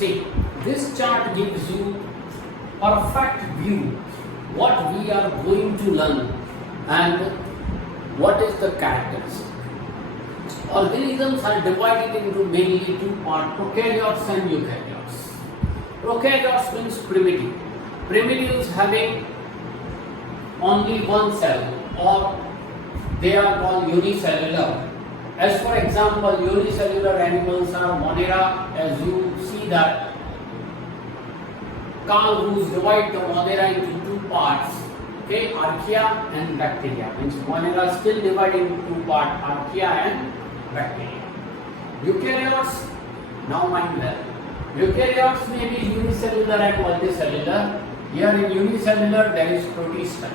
See, this chart gives you perfect view what we are going to learn and what is the characteristic. Organisms are divided into mainly two parts, prokaryotes and eukaryotes. Prokaryotes means primitive. Primitives having only one cell, or they are called unicellular. As for example, unicellular animals are Monera, as you see that cow who's divide the Monera into two parts, okay, archaea and bacteria. Means Monera still divided into two parts, archaea and bacteria. Eukaryotes, now mind well, eukaryotes may be unicellular and multicellular. Here in unicellular there is protista.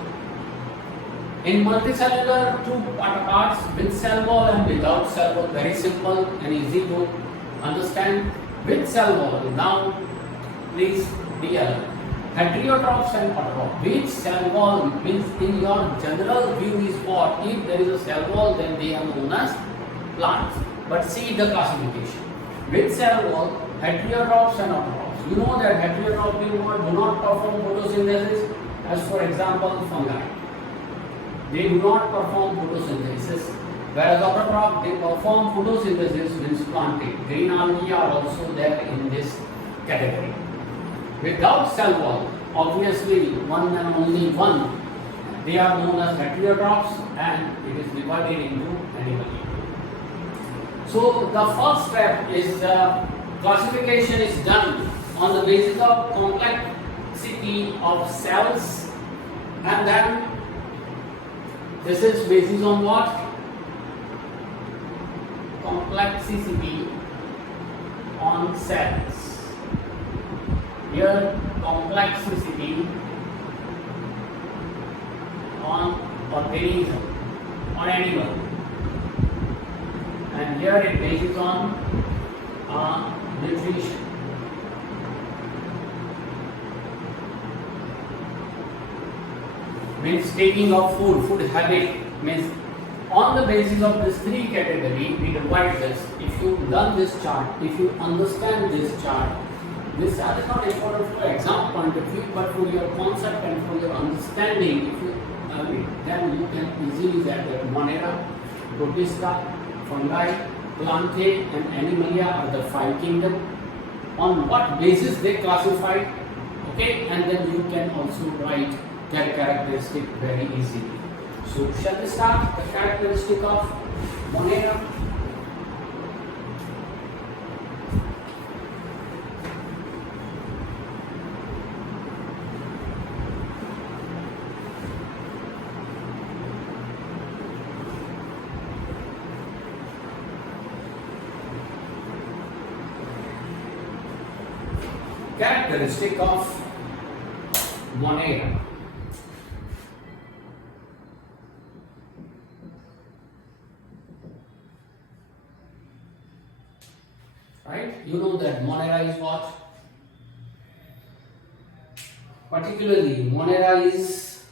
In multicellular, two parts with cell wall and without cell wall. Very simple and easy to understand. With cell wall, now please be alert. Heterotrophs and autotrophs. With cell wall means in your general view is what? If there is a cell wall, then they are known as plants. But see the classification. With cell wall, heterotrophs and autotrophs. You know that heterotrophs do not perform photosynthesis. As for example, fungi. They do not perform photosynthesis, whereas autotroph they perform photosynthesis, means planting. Green algae are also there in this category. Without cell wall, obviously one and only one, they are known as heterotrophs and it is divided into animal. So the first step is classification is done on the basis of complexity of cells, and then this is basis on what? Complexity on cells. Here complexity on organism, on animal. And here it bases on nutrition. Means taking of food habit, means on the basis of this three category we divide this. If you learn this chart, if you understand this chart, this chart is not important for exam point of view, but for your concept and for your understanding. If you then you can easily get that Monera, Protista, fungi, plantae and animalia are the five kingdoms. On what basis they classified, okay, and then you can also write their characteristic very easily. So shall we start the characteristic of Monera? Characteristic of Monera. Right? You know that Monera is what? Particularly, Monera is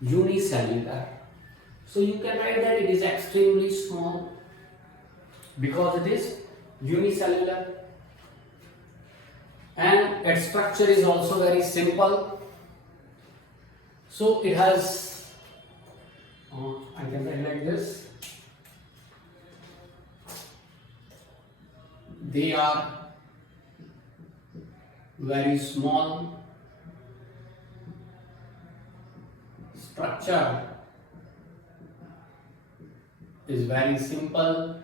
unicellular. So you can write that it is extremely small because it is unicellular. And its structure is also very simple. So it has, I can write like this. They are very small. Structure is very simple.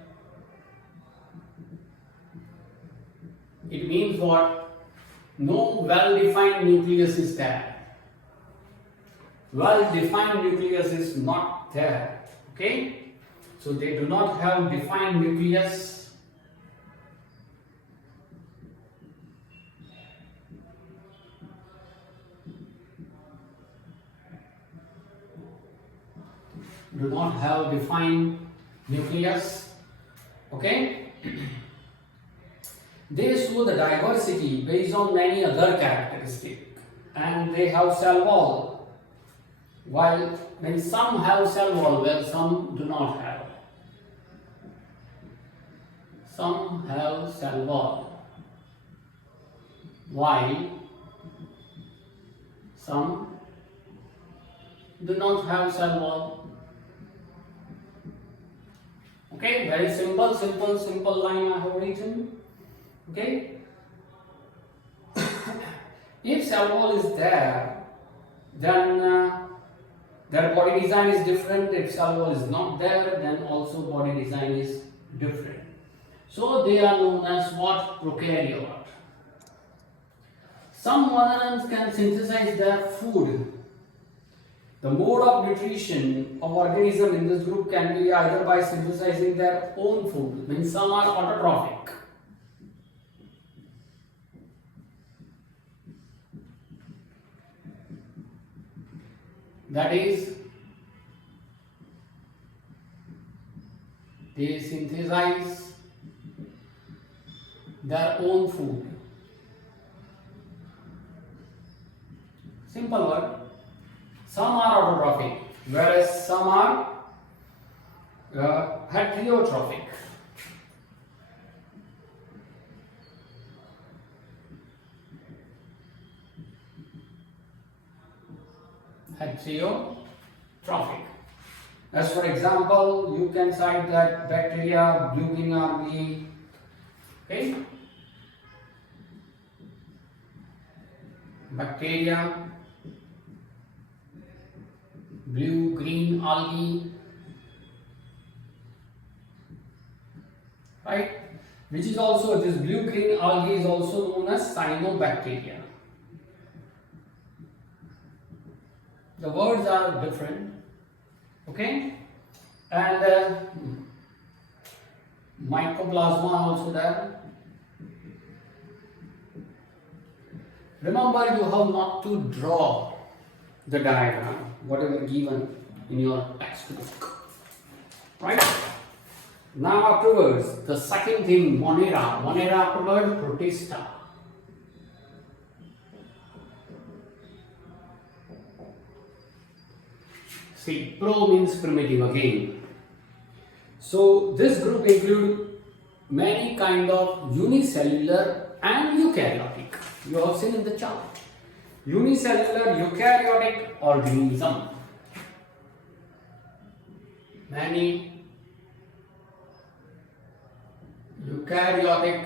It means what? No well-defined nucleus is there. Well-defined nucleus is not there. Okay? So they do not have defined nucleus. Do not have defined nucleus. Okay? They show the diversity based on many other characteristics, and they have cell wall. While when some have cell wall, well, some do not have. Some have cell wall. while some do not have cell wall. Okay, very simple line I have written. Okay, if cell wall is there, then their body design is different. If cell wall is not there, then also body design is different. So they are known as what? Prokaryote. Some organisms can synthesize their food. The mode of nutrition of organism in this group can be either by synthesizing their own food, means some are autotrophic. That is, they synthesize their own food. Simple word. Some are autotrophic, whereas some are heterotrophic. Heterotrophic. As for example, you can cite that bacteria, blue green algae. Okay, bacteria, blue green algae, right? Which is also, this blue green algae is also known as cyanobacteria. The words are different, okay? And mycoplasma also there. Remember, you have not to draw the diagram, whatever given in your textbook, right? Now afterwards, the second thing, Monera. Monera afterwards, Protista. See, pro means primitive again. So this group include many kind of unicellular and eukaryotic. You have seen in the chart. Unicellular eukaryotic organism. Many eukaryotic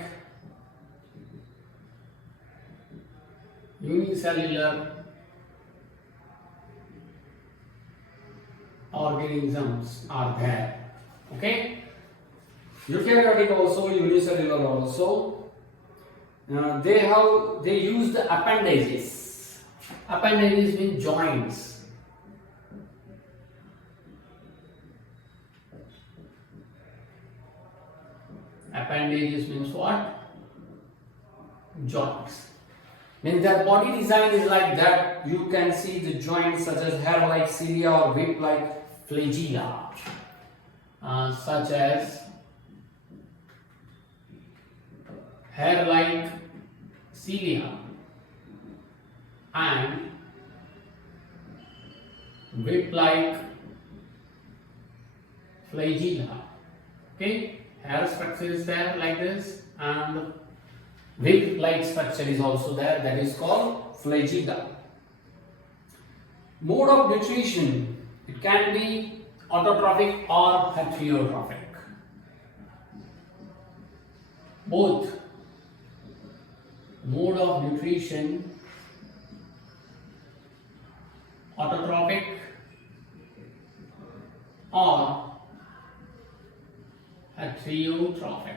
unicellular organisms are there. Okay, eukaryotic also, unicellular also. They use the appendages. Appendages mean joints. Appendages means what? Joints. Means their body design is like that. You can see the joints such as hair-like cilia or whip-like flagella, such as hair-like cilia and whip-like flagella. Okay, hair structure is there like this, and whip-like structure is also there, that is called flagella. Mode of nutrition, it can be autotrophic or heterotrophic. Both mode of nutrition, autotrophic or heterotrophic.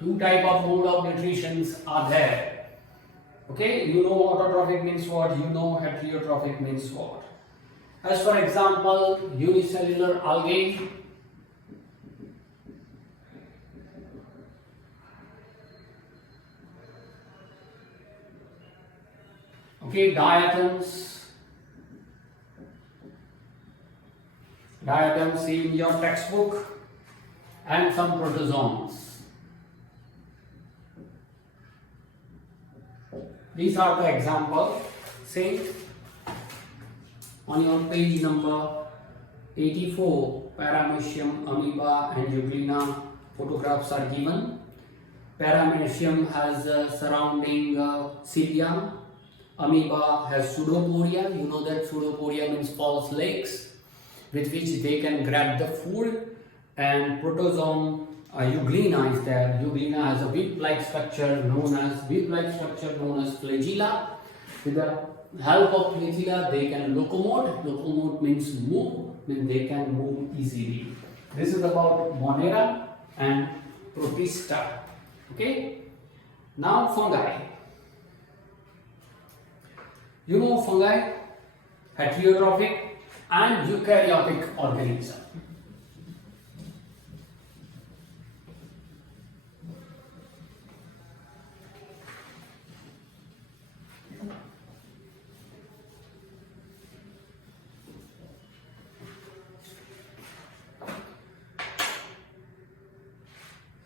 Two type of mode of nutritions are there. Okay, you know autotrophic means what, you know heterotrophic means what. As for example, unicellular algae, okay, diatoms. Diatoms see in your textbook, and some protozoans. These are the examples. Say on your page number 84, Paramecium, amoeba and euglena photographs are given. Paramecium has surrounding cilia. Amoeba has pseudopodia. You know that pseudopodia means false legs with which they can grab the food. And protozoan euglena is there. Euglena has a whip-like structure known as flagella. With the help of flagella, they can locomote. Locomote means move. Means they can move easily. This is about Monera and Protista. Okay. Now fungi. You know fungi, heterotrophic and eukaryotic organism.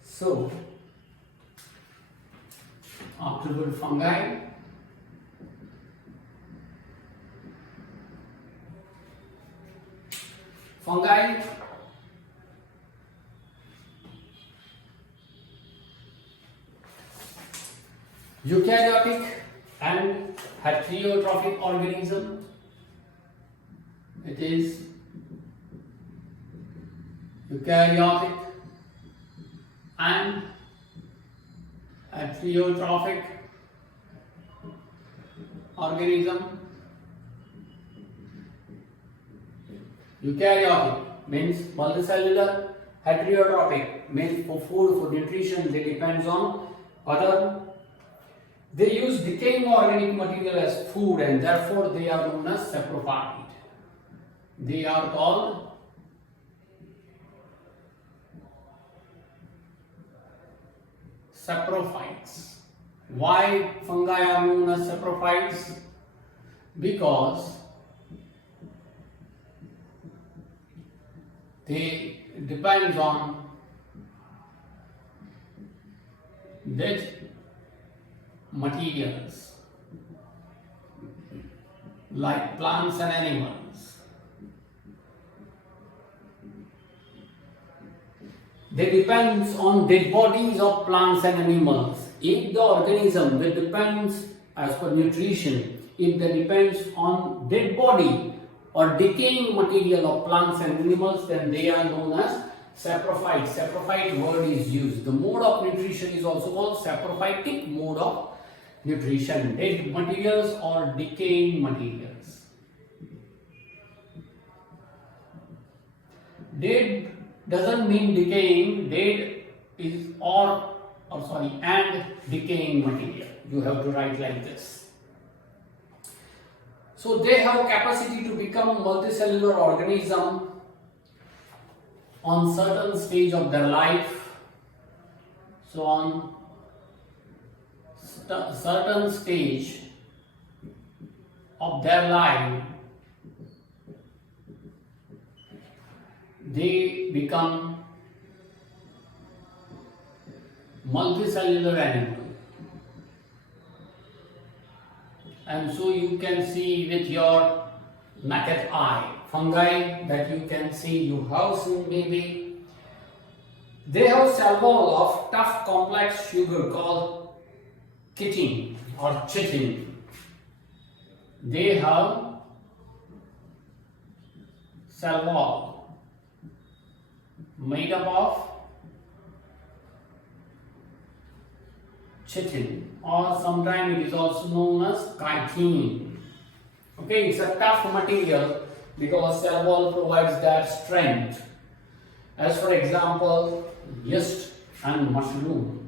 So, afterward fungi. Fungi eukaryotic and heterotrophic organism. It is eukaryotic and heterotrophic organism. Eukaryotic means multicellular, heterotrophic means for food, for nutrition, they depends on other. They use decaying organic material as food and therefore they are known as saprophyte. They are called saprophytes. Why fungi are known as saprophytes? Because they depends on dead materials like plants and animals. They depends on dead bodies of plants and animals. If the organism that depends as per nutrition, if they depends on dead body or decaying material of plants and animals, then they are known as saprophyte. Saprophyte word is used. The mode of nutrition is also called saprophytic mode of nutrition. Dead materials or decaying materials. Dead doesn't mean decaying. Dead is and decaying material. You have to write like this. So they have capacity to become a multicellular organism on certain stage of their life. So on certain stage of their life, they become multicellular animal. And so you can see with your naked eye, fungi that you can see, you have seen maybe. They have cell wall of tough complex sugar called chitin or chitin. They have cell wall made up of chitin, or sometimes it is also known as chitin. Okay, it's a tough material because cell wall provides that strength. As for example, yeast and mushrooms.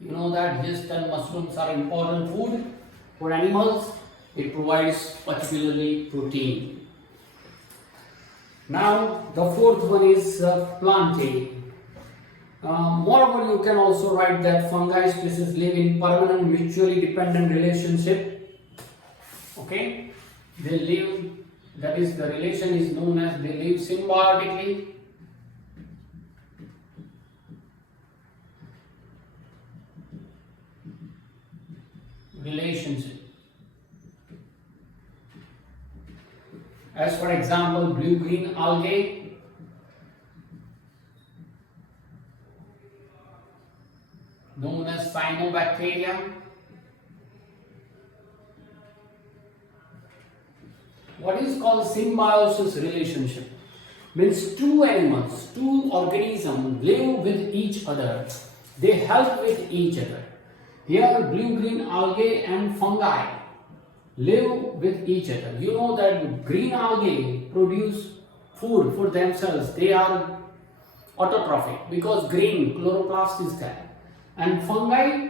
You know that yeast and mushrooms are important food for animals. It provides particularly protein. Now the fourth one is plantae. Moreover, you can also write that fungi species live in permanent mutually dependent relationship. Okay, they live, that is, the relation is known as they live symbiotically. Relationship. As for example, blue-green algae known as cyanobacteria. What is called symbiosis relationship? Means two animals, two organisms live with each other. They help with each other. Here blue-green algae and fungi live with each other. You know that green algae produce food for themselves. They are autotrophic because green chloroplast is there. And fungi,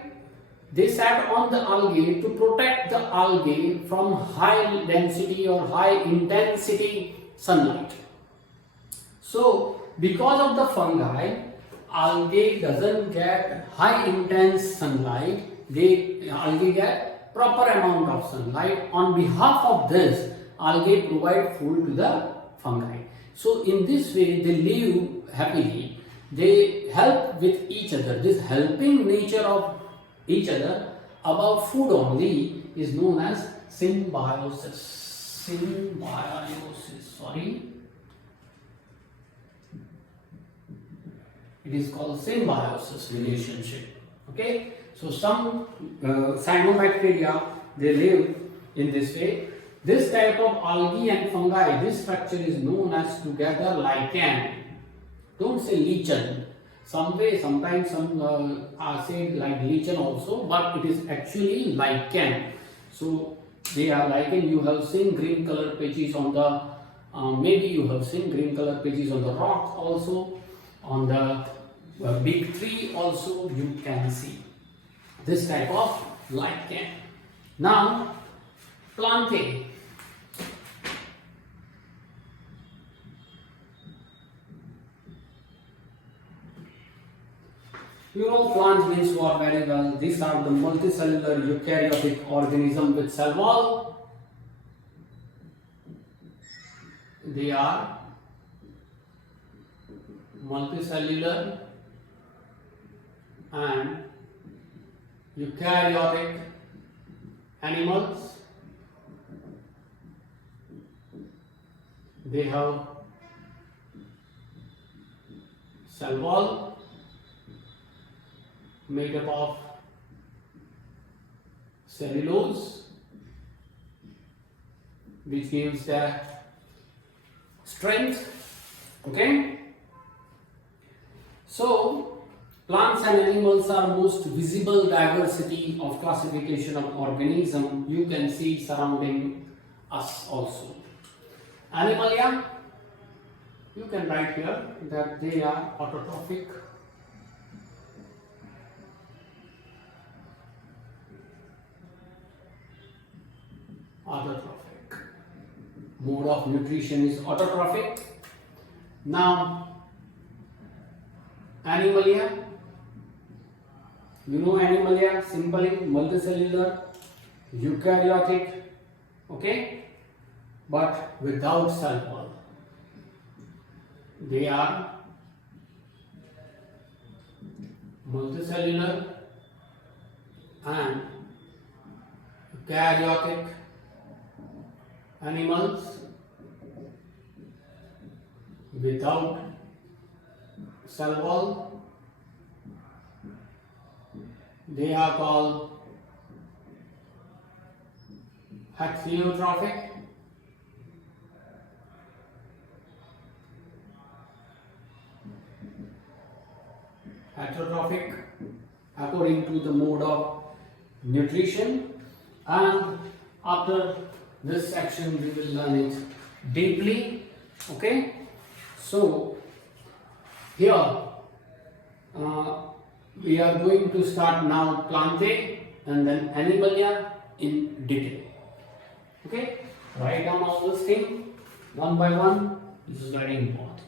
they sat on the algae to protect the algae from high density or high intensity sunlight. So, because of the fungi, algae doesn't get high intense sunlight. Algae get proper amount of sunlight. On behalf of this, algae provide food to the fungi. So, in this way, they live happily. They help with each other. This helping nature of each other about food only is known as symbiosis. It is called symbiosis relationship. Okay, so some cyanobacteria, they live in this way. This type of algae and fungi, this structure is known as together lichen. Don't say lichen. Sometimes some are saying like lichen also, but it is actually lichen. So they are lichen. You have seen green color patches on the maybe you have seen green color patches on the rock also, on the big tree also you can see this type of lichen. Now plantae. You know plants means what very well. These are the multicellular eukaryotic organism with cell wall. They are multicellular and eukaryotic animals. They have cell wall made up of cellulose, which gives the strength. Okay, so plants and animals are most visible diversity of classification of organism you can see surrounding us also. Animalia, you can write here that they are autotrophic. Autotrophic. Mode of nutrition is autotrophic. Now, Animalia. You know Animalia, simply multicellular, eukaryotic, okay, but without cell wall. They are multicellular and eukaryotic animals without cell wall. They are called heterotrophic. Heterotrophic according to the mode of nutrition, and after this section we will learn it deeply. Okay, so here we are going to start now plantae and then Animalia in detail. Okay, write down all this thing one by one. This is very important.